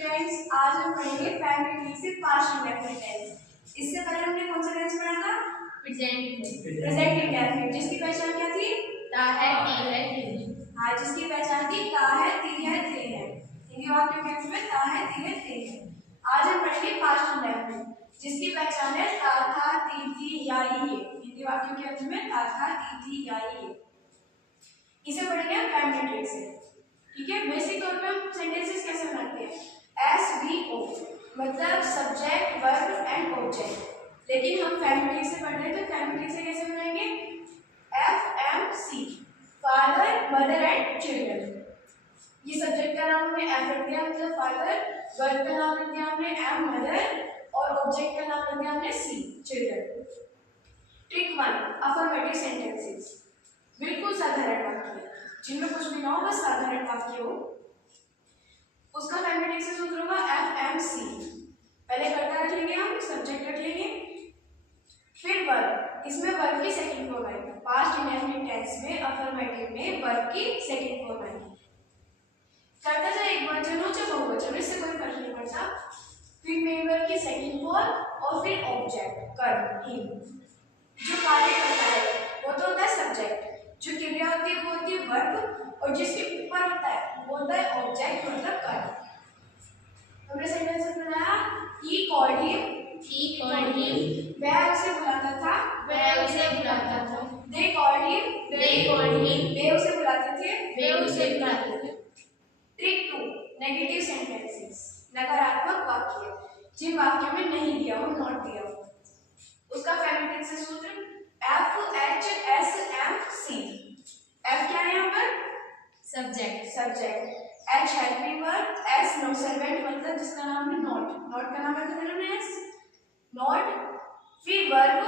Students, आज हम पढ़ेंगे प्राइमरी से पास्ट इंडेफिनिट टेंस। इससे पहले हमने कौन सा टेंस पढ़ा था? प्रेजेंट इंडेफिनिट, जिसकी पहचान क्या थी? ता है, ती है, थी। हाँ, जिसकी पहचान थी ता है, ती है, थे है। हिंदी वाक्य के अंत में ता है, ती है, थे है। आज हम पढ़ेंगे पास्ट इंडेफिनिट, जिसकी पहचान है ता था, ती थी, या ये। हिंदी वाक्य के अंत में ता था, ती थी, या ये। इसे पढ़ेंगे हम प्राइमरी से। ठीक है, बेसिक तौर पे हम सेंटेंसेस कैसे बनाते हैं? SVO मतलब सब्जेक्ट, वर्ब एंड ऑब्जेक्ट। लेकिन हम फैमिली से पढ़ रहे हैं तो फैमिली से कैसे बनाएंगे? FMC father, mother and children. ये सब्जेक्ट का नाम हमने एफ रख दिया मतलब फादर, वर्ब का नाम रख दिया हमने एम मदर, और ऑब्जेक्ट का नाम रख दिया हमने सी चिल्ड्रन। Trick 1, affirmative sentences. बिल्कुल साधारण वाक्य जिनमें कुछ भी ना हो, बस साधारण वाक्य हो, उसका फैमिली से सूत्र होगा FMC। पहले कर्ता रख लेंगे, हम सब्जेक्ट रख लेंगे, फिर वर्ब। इसमें वर्ब की सेकंड फॉर्म आएगी। पास्ट इंडेफिनिट टेंस में अफर्मेटिव में वर्ब की सेकंड फॉर्म आएगी। कर्ता चाहे एक वचन हो चाहे बहुवचन, इससे कोई फर्क नहीं पड़ता। फिर मेन वर्ब की सेकंड फॉर्म और फिर ऑब्जेक्ट कर्म ही। जो कार्य करता है वो तो होता है सब्जेक्ट, जो क्रिया होती है वो होती है वर्ब, और जिसके ऊपर होता है वो होता है ऑब्जेक्ट मतलब कर्म। हमने सेंटेंस बनाया, ही कॉल्ड हिम, वह उसे बुलाता था, दे कॉल्ड हिम, वे उसे बुलाते थे। ट्रिक 2, नेगेटिव सेंटेंसेस नकारात्मक वाक्य, जिन वाक्यों में नहीं दिया हो, नॉट दिया हो, उसका फैमिली से सूत्र FHSMC। F क्या है यहाँ पर? Subject, H helping verb, S no servant मतलब जिसका नाम है नॉट का नाम है तो हमने S नॉट, फिर वर्ब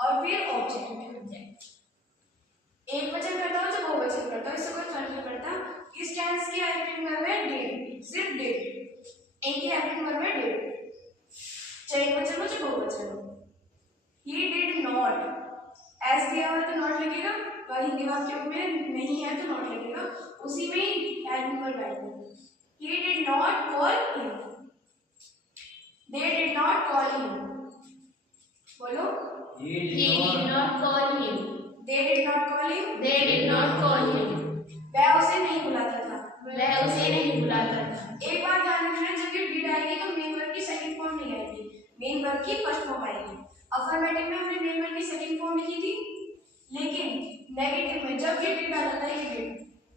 और फिर ऑब्जेक्ट। एक वचन करता हो तो बहुवचन करता हो, इससे कोई फर्क नहीं पड़ता। इस टेंस की हेल्पिंग वर्ब है डिड, सिर्फ डिड। एक ही हेल्पिंग वर्ब है डिड, चाहे एक वचन हो चाहे बहुवचन हो। ही डिड नॉट, एस दिया हुआ तो नॉट लगेगा, और हिंदी वाक्यों में नहीं है तो नॉट लगेगा, उसी में ही हेल्पिंग वर्ब आएगी। He did not call him, they did not call him. बोलो, He did not call him. They did not call him. वह उसे नहीं बुलाता था। एक बात ध्यान रखना, जब ये डिड आएगी तो मेन वर्ब की सेकंड फॉर्म नहीं आएगी, मेन वर्ब की फर्स्ट फॉर्म आएगी। अफर्मेटिव में हमने मेन वर्ब की सेकंड फॉर्म लिखी थी, लेकिन नेगेटिव में जब ये डिड आ जाता है, ये डिड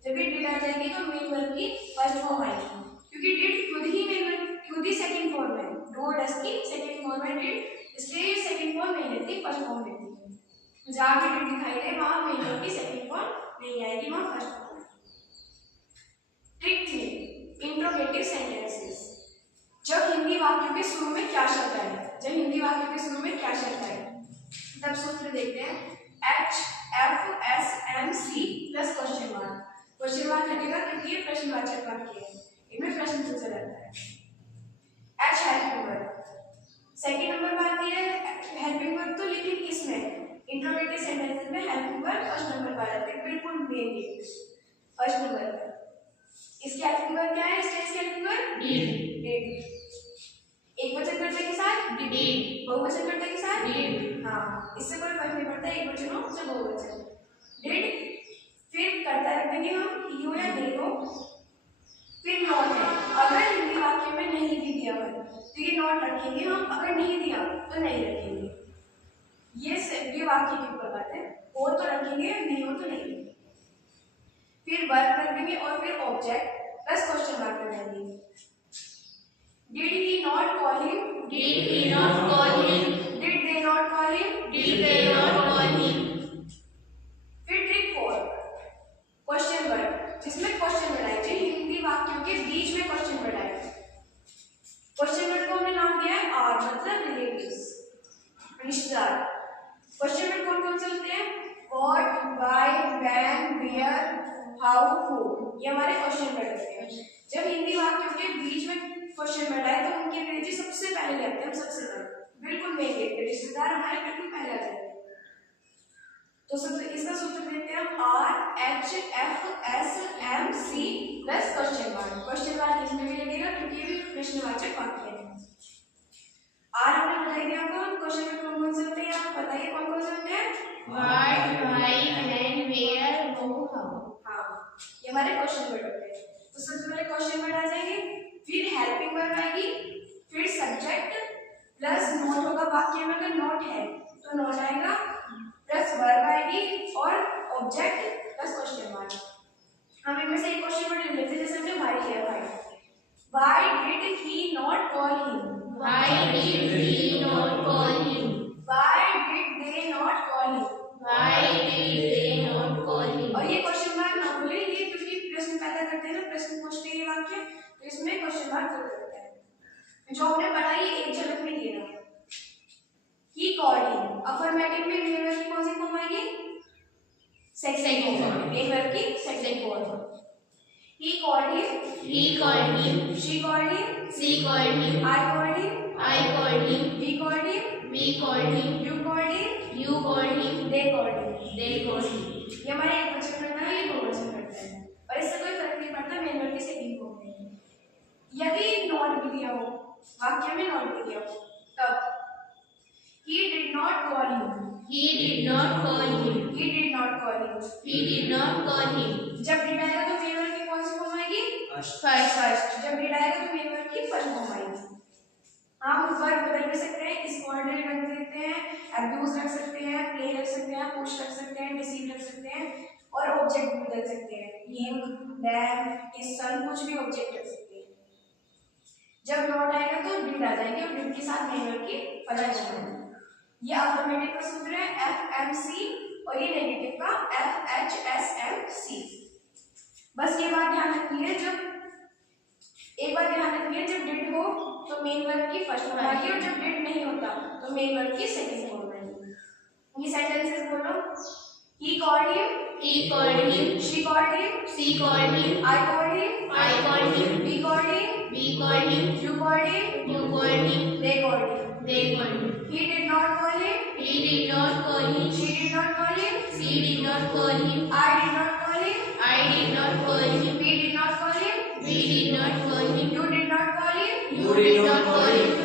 जब ये डिड आ जाएगी तो मेन वर्ब की फर्स्ट फॉर्म आएगी, क्योंकि डिड खुद ही मेन वर्ब खुद ही सेकंड फॉर्म है, डू डस की सेकंड फॉर्म है डिड, इसलिए ये सेकंड फॉर्म नहीं लेती, फर्स्ट फॉर्म लेती है। जहां पे डिड दिखाई दे वहां मेन वर्ब की सेकंड फॉर्म नहीं आएगी, वहां first form. Trick 3, interrogative sentences. जब हिंदी वाक्यों के शुरू में क्या शब्द आए, तब सूत्र देखते हैं HFSMC प्लस क्वेश्चन मार्क लगेगा क्योंकि ये प्रश्नवाचक वाक्य है, इनमें प्रश्न पूछा जाता है। H helping verb, second number पर आती है हेल्पिंग वर्ब तो, लेकिन इसमें इंट्रोगेटिव सेंटेंसेस में हेल्पिंग वर्ब फर्स्ट नंबर पर आती है, बिल्कुल मेन फर्स्ट नंबर पर। इसकी हेल्पिंग वर्ब क्या है? इस टेंस की हेल्पिंग वर्ब डिड। एक वचन करते के साथ डिड, बहुवचन करते के साथ डिड। हाँ, इससे कोई फर्क नहीं पड़ता, एक वचन हो चाहे बहुवचन। डिड, फिर करता रख देंगे हम, ही हो या दे हो, फिर नॉट है। अगर हिंदी वाक्य में नहीं भी दिया हुआ तो ये नॉट रखेंगे हम, अगर नहीं दिया तो नहीं रखेंगे। ये वाक्य के ऊपर बात है, हो तो रखेंगे, नहीं हो तो नहीं रखेंगे। फिर वर्ब कर देंगे और फिर ऑब्जेक्ट प्लस क्वेश्चन मार्क लगाएंगे। Did he not call him? Did he not call him? Did they not call him? Did they not call him? फिर ट्रिक 4, क्वेश्चन वर्ड, जिसमें क्वेश्चन वर्ड आए, हिंदी वाक्यों के बीच में क्वेश्चन वर्ड आए। Question word को हमने नाम दिया है आर, मतलब रिलेटिव्स, रिश्तेदार। क्वेश्चन वर्ड कौन कौन से होते हैं? What, why, when, where, how, who, ये हमारे क्वेश्चन वर्ड होते हैं। जब हिंदी वाक्यों के बीच में क्वेश्चन वर्ड आए तो उनकी अंग्रेजी सबसे पहले लेते हैं हम, सबसे पहले बिल्कुल मेन गेट पे, रिश्तेदार हमारे बिल्कुल पहले आ जाते हैं। तो सबसे इसका सूत्र देते हैं हम RHFSMC plus question mark. Question mark इसमें भी लगेगा क्योंकि ये भी प्रश्नवाचक वाक्य है। आज हमने बताई थी आपको क्वेश्चन में कौन कौन से होते हैं, आप बताइए कौन कौन से होते हैं। What, why, when, where, who, how. हाँ, ये हमारे क्वेश्चन वर्ड होते हैं। तो सबसे पहले क्वेश्चन वर्ड आ जाएंगे, फिर हेल्पिंग वर्ब आएगी, फिर सब्जेक्ट प्लस नोट होगा वाक्य में, अगर नोट है तो नोट आएगा, प्लस वर्ब आएगी और ऑब्जेक्ट प्लस क्वेश्चन मार्क। हम इनमें से एक क्वेश्चन वर्ड ले लेते हैं, जैसे हमने व्हाई लिया, why did he not call him, Why did he not call him? Why did they not call him, Why did they not call him? और ये क्वेश्चन मार्क ना भूलें, ये क्योंकि प्रश्न पैदा करते हैं ना, प्रश्न पूछते हैं ये वाक्य, तो इसमें क्वेश्चन मार्क जरूर करते हैं। जो हमने पढ़ा ये एक झलक में दिया था। ही कॉल्ड हिम, अफर्मेटिव में मेन वर्ब की कौन सी फॉर्म आएगी, सेकंड फॉर्म, मेन वर्ब की second form. He called him, He called him. She called him, She called him. I called him, I called him. We called him, We called him. You called him, You called him. They called him. They called him. ये हमारे एक वचन करता है, ये दो वचन करता है, और इससे कोई फर्क नहीं पड़ता मेन वर्ब की सेकंड फॉर्म में। यदि नॉट भी दिया हो, वाक्य में नॉट भी दिया हो, तब he did not call him, He did not call him. he did not call him। He did not call him. जब did आएगा तो मेन वर्ब की कौन सी फॉर्म आएगी, First. जब did आएगा तो मेन वर्ब की फर्स्ट फॉर्म आएगी। हम वर्ब बदल भी सकते हैं, स्कॉल्डेड रख सकते हैं, अब्यूज रख सकते हैं, प्ले रख सकते हैं, पुश रख सकते हैं, डिसीव रख सकते हैं, और ऑब्जेक्ट भी बदल सकते हैं, हिम, देम, हिज सन, कुछ भी ऑब्जेक्ट रख सकते हैं। जब नॉट आएगा तो डिड आ जाएगी, और डिड के साथ मेन वर्ब की फर्स्ट फॉर्म आएगी। ये अफर्मेटिव का सूत्र है FMC, और ये नेगेटिव का FHSMC। बस ये बात ध्यान रखनी है, जब एक बात ध्यान रखनी है, जब डिड हो तो मेन वर्ब की फर्स्ट फॉर्म आएगी, और जब डिड नहीं होता तो मेन वर्ब की सेकंड फॉर्म आएगी। ये सेंटेंसेस बोलो, he called him, He called him. she called him, She called him. I called him, I called him. we called him, We called him. you called him, You called him. they called him। They called him. He did not call him, He did not call him. she did not call him, She did not call him. I did not call him, I did not call him. we did not call him, We did not call him. you did not call him, You did not call him.